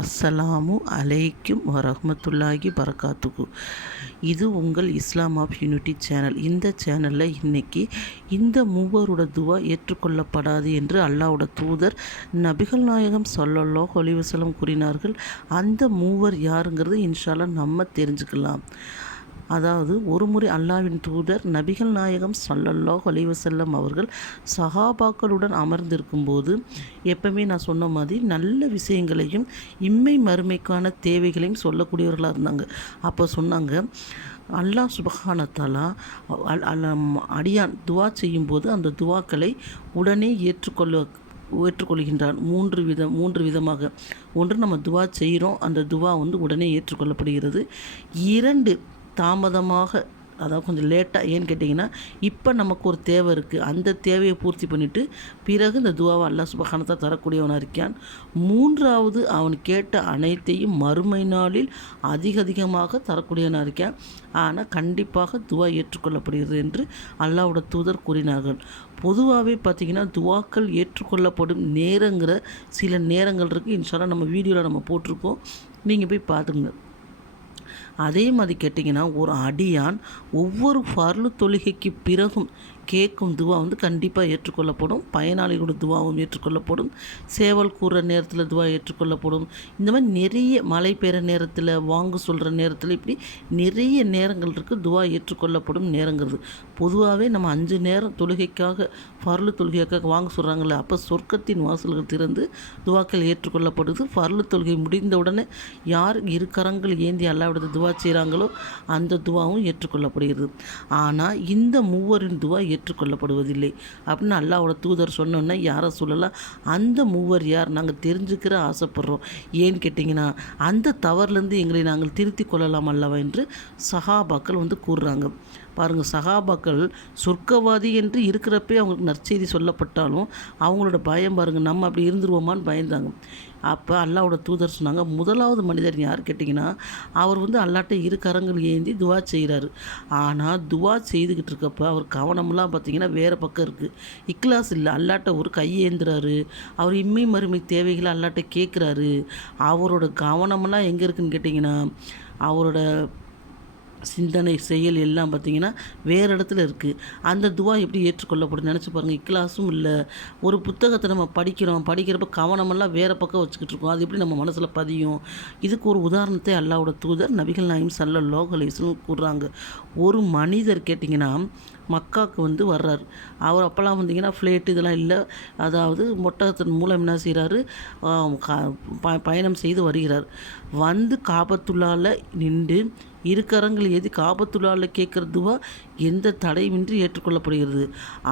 அஸ்ஸலாமு அலைக்கும் வரஹ்மத்துல்லாஹி பரக்காத்துகு இது உங்கள் இஸ்லாம் ஆஃப் யூனிட்டி சேனல். இந்த சேனலில் இன்றைக்கி இந்த மூவரோட துவா ஏற்றுக்கொள்ளப்படாது என்று அல்லாவோட தூதர் நபிகள் நாயகம் சொல்லலோ ஹொலிவசலம் கூறினார்கள். அந்த மூவர் யாருங்கிறது இன்ஷால்லாம் நம்ம தெரிஞ்சுக்கலாம். அதாவது ஒருமுறை அல்லாவின் தூதர் நபிகள் நாயகம் சல்லல்லாஹ் அலைஹி அவர்கள் சஹாபாக்களுடன் அமர்ந்திருக்கும்போது எப்பவுமே நான் சொன்ன மாதிரி நல்ல விஷயங்களையும் இம்மை மறுமைக்கான தேவைகளையும் சொல்லக்கூடியவர்களாக இருந்தாங்க. அப்போ சொன்னாங்க அல்லாஹ் சுபஹானத்தாலா அல் அல் அடியான் துவா செய்யும்போது அந்த துவாக்களை உடனே ஏற்றுக்கொள்ள ஏற்றுக்கொள்கின்றான். மூன்று விதம் மூன்று விதமாக. ஒன்று நம்ம துவா செய்கிறோம். அந்த துவா வந்து உடனே ஏற்றுக்கொள்ளப்படுகிறது. இரண்டு தாமதமாக அதாவது கொஞ்சம் லேட்டாக ஏன்னு கேட்டிங்கன்னா இப்போ நமக்கு ஒரு தேவை இருக்குது அந்த தேவையை பூர்த்தி பண்ணிவிட்டு பிறகு இந்த துவாவை அல்லாஹ் சுபகானத்தை தரக்கூடியவனாக இருக்கான் மூன்றாவது அவன் கேட்ட அனைத்தையும் மறுமை நாளில் அதிக அதிகமாக தரக்கூடியவனாக இருக்கான் ஆனால் கண்டிப்பாக துவா ஏற்றுக்கொள்ளப்படுகிறது என்று அல்லாவோட தூதர் கூறினார்கள். பொதுவாகவே பார்த்திங்கன்னா துவாக்கள் ஏற்றுக்கொள்ளப்படும் நேரங்கிற சில நேரங்கள் இருக்குது இன்ஷால்லாம் நம்ம வீடியோவில் நம்ம போட்டிருக்கோம் நீங்கள் போய் பார்த்துங்க அதே மாதிரி கேட்டிங்கன்னா ஒரு அடியான் ஒவ்வொரு ஃபர்லு தொழுகைக்கு பிறகும் கேட்கும் துவா வந்து கண்டிப்பாக ஏற்றுக்கொள்ளப்படும். பயனாளிகளோட துவாவும் ஏற்றுக்கொள்ளப்படும். சேவல் கூற நேரத்தில் துவா ஏற்றுக்கொள்ளப்படும். இந்த மாதிரி நிறைய மழை பெய்கிற நேரத்தில் வாங்க சொல்கிற நேரத்தில் இப்படி நிறைய நேரங்கள் இருக்குது துவா ஏற்றுக்கொள்ளப்படும் நேரங்கிறது. பொதுவாகவே நம்ம அஞ்சு நேரம் தொழுகைக்காக ஃபர்லு தொழுகைக்காக வாங்க சொல்கிறாங்களே அப்போ சொர்க்கத்தின் வாசல்கள் திறந்து துவாக்கள் ஏற்றுக்கொள்ளப்படுது. ஃபர்லு தொழுகை முடிந்த உடனே யார் இரு கரங்கள் ஏந்தி அல்லாவிடது துவா செய்கிறாங்களோ அந்த துவாவும் ஏற்றுக்கொள்ளப்படுகிறது. ஆனால் இந்த மூவரின் துவா ஏற்றுக்கொள்ளப்படுவதில்லை. அப்படின்னு அல்லாவோட தூதர் சொன்னோன்னே யாரை சொல்லலாம் அந்த மூவர் யார்? நாங்கள் தெரிஞ்சுக்கிற ஆசைப்படுறோம். ஏன்னு கேட்டிங்கன்னா அந்த தவறுலேருந்து எங்களை நாங்கள் திருத்தி கொள்ளலாம் அல்லவா என்று சஹாபாக்கள் வந்து கூறுறாங்க. பாருங்கள் சகாபாக்கள் சொர்க்கவாதி என்று இருக்கிறப்பே அவங்களுக்கு நற்செய்தி சொல்லப்பட்டாலும் அவங்களோட பயம் பாருங்கள் நம்ம அப்படி இருந்துருவோமான்னு பயந்தாங்க. அப்போ அல்லாவோட தூதர் சொன்னாங்க முதலாவது மனிதர் யார்? கேட்டிங்கன்னா அவர் வந்து அல்லாட்ட இரு கரங்கள் ஏந்தி துவா செய்கிறாரு ஆனால் துவா செய்துக்கிட்டு இருக்கப்ப அவர் கவனமெல்லாம் பார்த்திங்கன்னா வேறு பக்கம் இருக்குது இக்லாஸ் இல்லை அல்லாட்ட ஒரு கையேந்துறாரு அவர் இம்மை மறுமை தேவைகளை அல்லாட்ட கேட்குறாரு அவரோட கவனமெல்லாம் எங்கே இருக்குன்னு கேட்டிங்கன்னா அவரோட சிந்தனை செயல் எல்லாம் பார்த்திங்கன்னா வேறு இடத்துல இருக்குது அந்த துவா எப்படி ஏற்றுக்கொள்ளப்படும் நினச்சி பாருங்கள் இக்லாஸும் இல்லை. ஒரு புத்தகத்தை நம்ம படிக்கிறோம். படிக்கிறப்ப கவனமெல்லாம் வேறு பக்கம் வச்சுக்கிட்டு இருக்கோம். அது எப்படி நம்ம மனசில் பதியும்? இதுக்கு ஒரு உதாரணத்தை அல்லாவோட தூதர் நபிகள் நாயும் சல்ல அலைஹி கூறுறாங்க. ஒரு மனிதர் கேட்டிங்கன்னா மக்காவுக்கு வந்து வர்றார். அவர் அப்போல்லாம் வந்தீங்கன்னா ஃப்ளேட் இதெல்லாம் இல்லை. அதாவது மொட்டகத்தின் மூலம் என்ன செய்கிறாரு? பயணம் செய்து வருகிறார். வந்து காபத்துள்ளால் நின்று இருக்கரங்கள் எது காபத்துள்ளால் கேட்குறதுவா எந்த தடையுமின்றி ஏற்றுக்கொள்ளப்படுகிறது.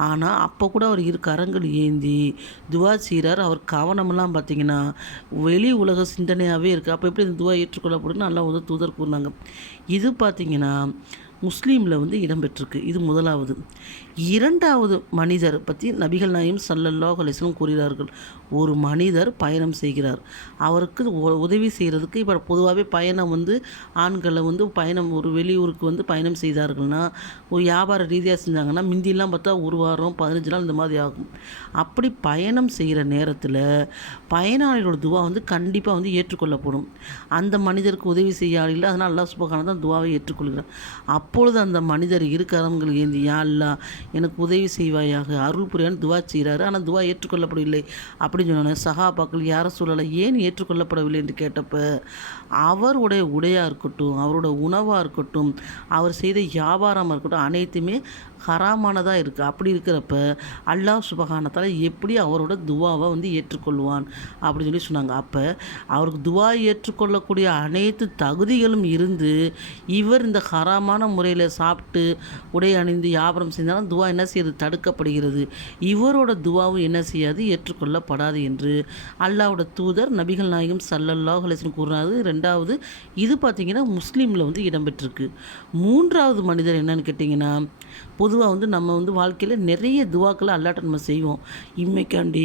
ஆனால் அப்போ கூட அவர் இரு கரங்கள் ஏந்தி துவா செய்கிறார். அவர் கவனமெல்லாம் பார்த்தீங்கன்னா வெளி உலக சிந்தனையாகவே இருக்குது. அப்போ எப்படி இந்த துவா ஏற்றுக்கொள்ளப்படுன்னு நல்லா வந்து தூதர் கூறினாங்க. இது பார்த்திங்கன்னா முஸ்லீமில் வந்து இடம்பெற்றிருக்கு இது முதலாவது. இரண்டாவது மனிதர் பற்றி நபிகள் நாயும் சல்லல்லாஹ் அலிஸ்லம் கூறுகிறார்கள். ஒரு மனிதர் பயணம் செய்கிறார். அவருக்கு உதவி செய்கிறதுக்கு இப்போ பொதுவாகவே பயணம் வந்து ஆண்களை வந்து பயணம் ஒரு வெளியூருக்கு வந்து பயணம் செய்தார்கள்னா ஒரு வியாபார ரீதியாக செஞ்சாங்கன்னா மிந்திலாம் பார்த்தா ஒரு வாரம் பதினஞ்சு நாள் இந்த மாதிரி ஆகும். அப்படி பயணம் செய்கிற நேரத்தில் பயனாளிகளோட துவா வந்து கண்டிப்பாக வந்து ஏற்றுக்கொள்ளப்படும். அந்த மனிதருக்கு உதவி செய்ய ஆள் அதனால் அல்லா சுபகான தான் துவாவை ஏற்றுக்கொள்கிறார் அப்பொழுது அந்த மனிதர் இருக்கரங்கள் ஏந்தி யா அல்லா எனக்கு உதவி செய்வாயாக அருள் புரியான்னு துவா செய்கிறாரு. ஆனால் துவா ஏற்றுக்கொள்ளப்படவில்லை. அப்படின்னு சொன்னோன்னே சகாபாக்கள் யாரும் சொல்லலை ஏன் ஏற்றுக்கொள்ளப்படவில்லை? என்று கேட்டப்ப அவருடைய உடையாக இருக்கட்டும் அவரோட உணவாக இருக்கட்டும் அவர் செய்த வியாபாரமாக இருக்கட்டும் அனைத்துமே ஹராமானதாக இருக்குது அப்படி இருக்கிறப்ப அல்லாஹ் சுபகானத்தால் எப்படி அவரோட துவாவை வந்து ஏற்றுக்கொள்வான் அப்படின்னு சொல்லி சொன்னாங்க. அப்போ அவருக்கு துவா ஏற்றுக்கொள்ளக்கூடிய அனைத்து தகுதிகளும் இருந்து இவர் இந்த ஹராமான முறையில் சாப்பிட்டு உடை அணிந்து வியாபாரம் செஞ்சாலும் துவா என்ன செய்யுது? தடுக்கப்படுகிறது. இவரோட துவாவும் என்ன செய்யாது? ஏற்றுக்கொள்ளப்படாது என்று அல்லாவோட தூதர் நபிகள் நாயகம் சல்லல்லாஹ் அலிஸ்லம் கூறினாரு ரெண்டாவது இது பார்த்திங்கன்னா முஸ்லீமில் வந்து இடம்பெற்றிருக்கு. மூன்றாவது மனிதர் என்னன்னு கேட்டிங்கன்னா பொதுவாக வந்து நம்ம வந்து வாழ்க்கையில் நிறைய துவாக்களை அல்லாட்ட நம்ம செய்வோம். இம்மைக்காண்டி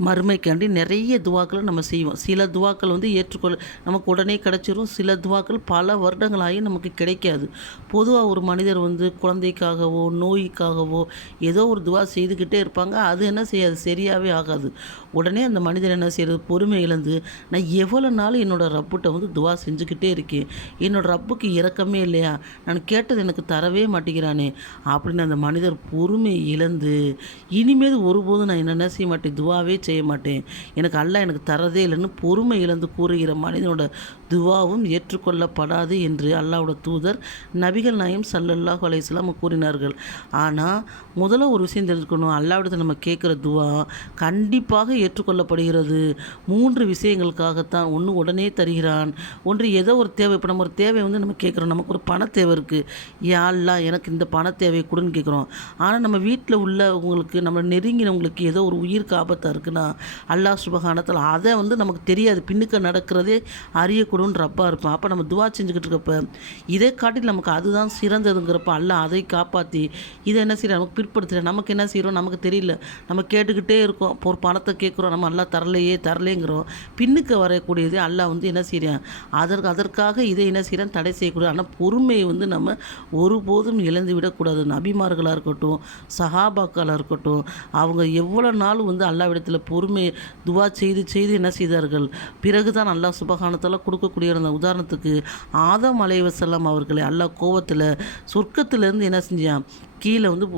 மறுமைக்காண்டி நிறைய துவாக்களை நம்ம செய்வோம். சில துவாக்கள் வந்து ஏற்றுக்கொள்ள நமக்கு உடனே கிடச்சிரும். சில துவாக்கள் பல வருடங்களாகி நமக்கு கிடைக்காது. பொதுவாக ஒரு மனிதர் வந்து குழந்தைக்காகவோ நோய்க்காகவோ ஏதோ ஒரு துவா செய்துக்கிட்டே இருப்பாங்க. அது என்ன செய்யாது? சரியாகவே ஆகாது. உடனே அந்த மனிதர் என்ன செய்கிறது பொறுமை இழந்து நான் எவ்வளோ நாள் என்னோடய ரப்புகிட்ட வந்து துவா செஞ்சுக்கிட்டே இருக்கேன். என்னோடய ரப்புக்கு இறக்கமே இல்லையா? நான் கேட்டது எனக்கு தரவே மாட்டேங்கிறானே. அப்படின்னு அந்த மனிதர் பொறுமை இழந்து இனிமேல் ஒருபோதும் நான் என்ன செய்ய மாட்டேன்? துவாவே செய்ய மாட்டேன். எனக்கு அல்ல எனக்கு தரதே இல்லைன்னு பொறுமை இழந்து கூறுகிற மனிதனோட துவாவும் ஏற்றுக்கொள்ளப்படாது என்று அல்லாவோட தூதர் நபிகள் நாயம் சல்லல்லாஹ் அலையம் கூறினார்கள். ஆனால் முதல்ல ஒரு விஷயம் தெரிஞ்சுக்கணும். அல்லாவிடத்தை நம்ம கேட்குற துவா கண்டிப்பாக ஏற்றுக்கொள்ளப்படுகிறது. மூன்று விஷயங்களுக்காகத்தான். ஒன்று உடனே தருகிறான். ஒன்று ஏதோ ஒரு தேவை. இப்போ நம்ம ஒரு தேவை வந்து நம்ம கேட்குறோம். நமக்கு ஒரு பண தேவை இருக்குது யாழ்லா எனக்கு இந்த பண தேவை கொடுன்னு கேட்குறோம். ஆனால் நம்ம வீட்டில் உள்ளவங்களுக்கு நம்ம நெருங்கினவங்களுக்கு ஏதோ ஒரு உயிருக்கு ஆபத்தாக இருக்குன்னா அல்லாஹ் சுபகானத்தில் அதை வந்து நமக்கு தெரியாது. பின்னுக்க நடக்கிறதே அறியக்கூடும்னு ரப்பாக இருப்பான். அப்போ நம்ம துவா செஞ்சுக்கிட்டு இருக்கப்ப இதை காட்டி நமக்கு அதுதான் சிறந்ததுங்கிறப்ப அல்லாஹ் அதை காப்பாற்றி இதை என்ன செய்யற நமக்கு பிற்படுத்துகிற நமக்கு என்ன செய்கிறோம் நமக்கு தெரியல. நம்ம கேட்டுக்கிட்டே இருக்கோம். இப்போ ஒரு பணத்தை கேட்குறோம். நம்ம அல்லா தரலையே தரலேங்கிறோம் பின்னுக்கு வரக்கூடியதே அல்லாஹ் வந்து என்ன செய்கிறான் அதற்கு அதற்காக இதை என்ன செய்கிறான் தடை செய்யக்கூடாது. ஆனால் பொறுமையை வந்து நம்ம ஒருபோதும் இழந்து விடக்கூடாது நபிமார்களாக இருக்கட்டும் சஹாபாக்களாக இருக்கட்டும் அவங்க எவ்வளோ நாள் வந்து அல்லாவிடத்தில் பொறுமை துவா செய்து செய்து என்ன செய்தார்கள்? பிறகு தான் அல்லாஹ் சுபகானத்தெல்லாம் கொடுக்கக்கூடிய அந்த உதாரணத்துக்கு ஆதம் அலைவசல்லாம் அவர்களை அல்லாஹ் கோவத்தில் சொர்க்கத்திலேருந்து என்ன செஞ்சான்? கீழே வந்து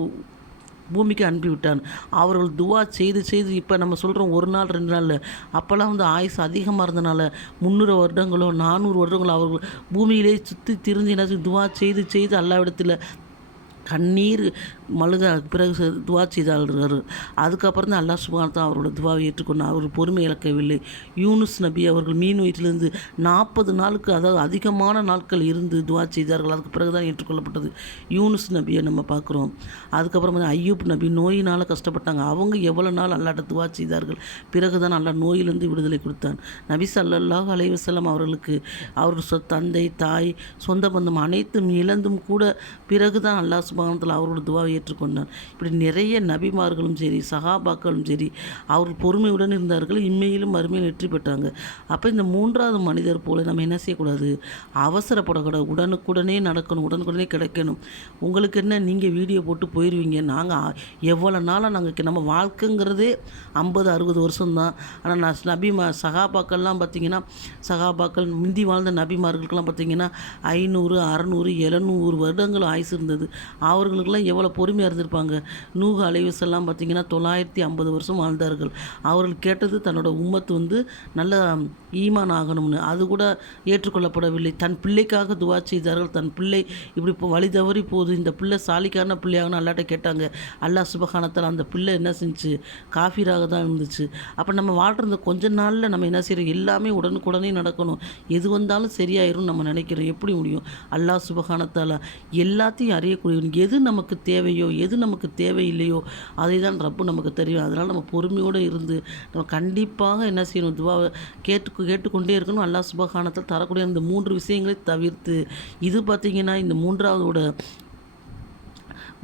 பூமிக்கு அனுப்பிவிட்டான் அவர்கள் துவா செய்து செய்து இப்போ நம்ம சொல்கிறோம் ஒரு நாள் ரெண்டு நாளில். அப்போல்லாம் வந்து ஆயுசு அதிகமாக இருந்தனால முந்நூறு வருடங்களோ நானூறு வருடங்களோ அவர்கள் பூமியிலே சுற்றி திரிஞ்சு என்ன துவா செய்து செய்து அல்லாவிடத்தில் கண்ணீர் மழுக பிறகு துவா செய்தார்கள் அதுக்கப்புறம் தான் அல்லா சுபானத்தான் அவரோட துவாவை ஏற்றுக்கொண்டார் அவர் பொறுமை இழக்கவில்லை. யூனுஸ் நபி அவர்கள் மீன் வயிற்றிலிருந்து நாற்பது நாளுக்கு அதாவது அதிகமான நாட்கள் இருந்து துவா செய்தார்கள். அதுக்கு பிறகு தான் ஏற்றுக்கொள்ளப்பட்டது. யூனுஸ் நபியை நம்ம பார்க்குறோம். அதுக்கப்புறம் வந்து ஐயூப் நபி நோயினால் கஷ்டப்பட்டாங்க. அவங்க எவ்வளோ நாள் அல்லாட்ட துவா செய்தார்கள்? பிறகு தான் அல்லா நோயிலிருந்து விடுதலை கொடுத்தான். நபி சல்லாஹ் அலைவசல்லம் அவர்களுக்கு அவர்கள் தந்தை தாய் சொந்த பந்தம் அனைத்தும் இழந்தும் கூட பிறகு தான் அல்லா சுபானத்தில் அவரோட துவாவை ஏற்றுக்கொண்டார். இப்படி நிறைய நபிமார்களும் சரி சகாபாக்களும் சரி அவர்கள் பொறுமையுடன் இருந்தார்கள் இம்மையிலும் மறுமையில் வெற்றி பெற்றாங்க. அப்போ இந்த மூன்றாவது மனிதர் போல நம்ம என்ன செய்யக்கூடாது? அவசரப்படக்கூடாது. உடனுக்குடனே நடக்கணும் உடனுக்குடனே கிடைக்கணும். உங்களுக்கு என்ன நீங்கள் வீடியோ போட்டு போயிடுவீங்க நாங்கள் எவ்வளோ நாளாக நாங்கள் நம்ம வாழ்க்கைங்கிறதே ஐம்பது அறுபது வருஷம்தான். ஆனால் நான் நபிமா சகாபாக்கள்லாம் பார்த்திங்கன்னா சகாபாக்கள் முந்தி வாழ்ந்த நபிமார்களுக்கெல்லாம் பார்த்திங்கன்னா ஐநூறு அறநூறு எழுநூறு வருடங்கள் ஆயுசு இருந்தது. அவர்களுக்கெல்லாம் எவ்வளோ பொறுமையாக இருந்திருப்பாங்க. நூக அலைவசெல்லாம் பார்த்திங்கன்னா தொள்ளாயிரத்தி ஐம்பது வருஷம் வாழ்ந்தார்கள். அவர்கள் கேட்டது தன்னோட உம்மத்து வந்து நல்ல ஈமான் ஆகணும்னு. அது கூட ஏற்றுக்கொள்ளப்படவில்லை. தன் பிள்ளைக்காக துவா செய்தார்கள். தன் பிள்ளை இப்படி இப்போ வழி தவறி போகுது. இந்த பிள்ளை சாலிக்கான பிள்ளையாகனு அல்லாட்ட கேட்டாங்க. அல்லாஹ் சுபகானத்தால் அந்த பிள்ளை என்ன செஞ்சு? காஃபிராக தான் இருந்துச்சு. அப்போ நம்ம வாழ்கிற கொஞ்ச நாளில் நம்ம என்ன செய்கிறோம் எல்லாமே உடனுக்குடனே நடக்கணும். எது வந்தாலும் சரியாயிரும் நம்ம நினைக்கிறோம். எப்படி முடியும்? அல்லாஹ் சுபகானத்தால் எல்லாத்தையும் அறியக்கூடிய எது நமக்கு தேவையோ எது நமக்கு தேவையில்லையோ அதை தான் ரப்பு நமக்கு தெரியும். அதனால் நம்ம பொறுமையோடு இருந்து நம்ம கண்டிப்பாக என்ன செய்யணும்? துவாவை கேட்டு கேட்டுக்கொண்டே இருக்கணும். அல்லா சுபகானத்தில் தரக்கூடிய இந்த மூன்று விஷயங்களை தவிர்த்து இது பார்த்திங்கன்னா இந்த மூன்றாவதோட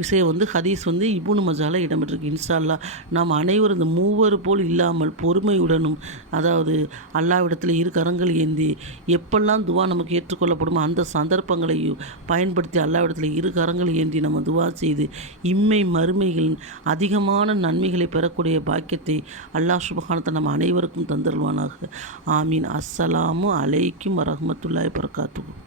விஷயம் வந்து ஹதீஸ் வந்து இபுனு மஜால இடம்பெற்றிருக்கு. இன்ஷால்லா நாம் அனைவரும் இந்த மூவர் போல் இல்லாமல் பொறுமையுடனும் அதாவது அல்லாவிடத்தில் இரு கரங்கள் ஏந்தி எப்பெல்லாம் துவா நமக்கு ஏற்றுக்கொள்ளப்படுமோ அந்த சந்தர்ப்பங்களையும் பயன்படுத்தி அல்லாவிடத்தில் இரு கரங்கள் ஏந்தி நம்ம துவா செய்து இம்மை மறுமைகளின் அதிகமான நன்மைகளை பெறக்கூடிய பாக்கியத்தை அல்லாஹ் சுபகானத்தை நம்ம அனைவருக்கும் தந்தருவானாக ஆமீன். அஸ்ஸலாமு அலைக்கும் வரமத்துல்லாய் பரகாத்துக்கும்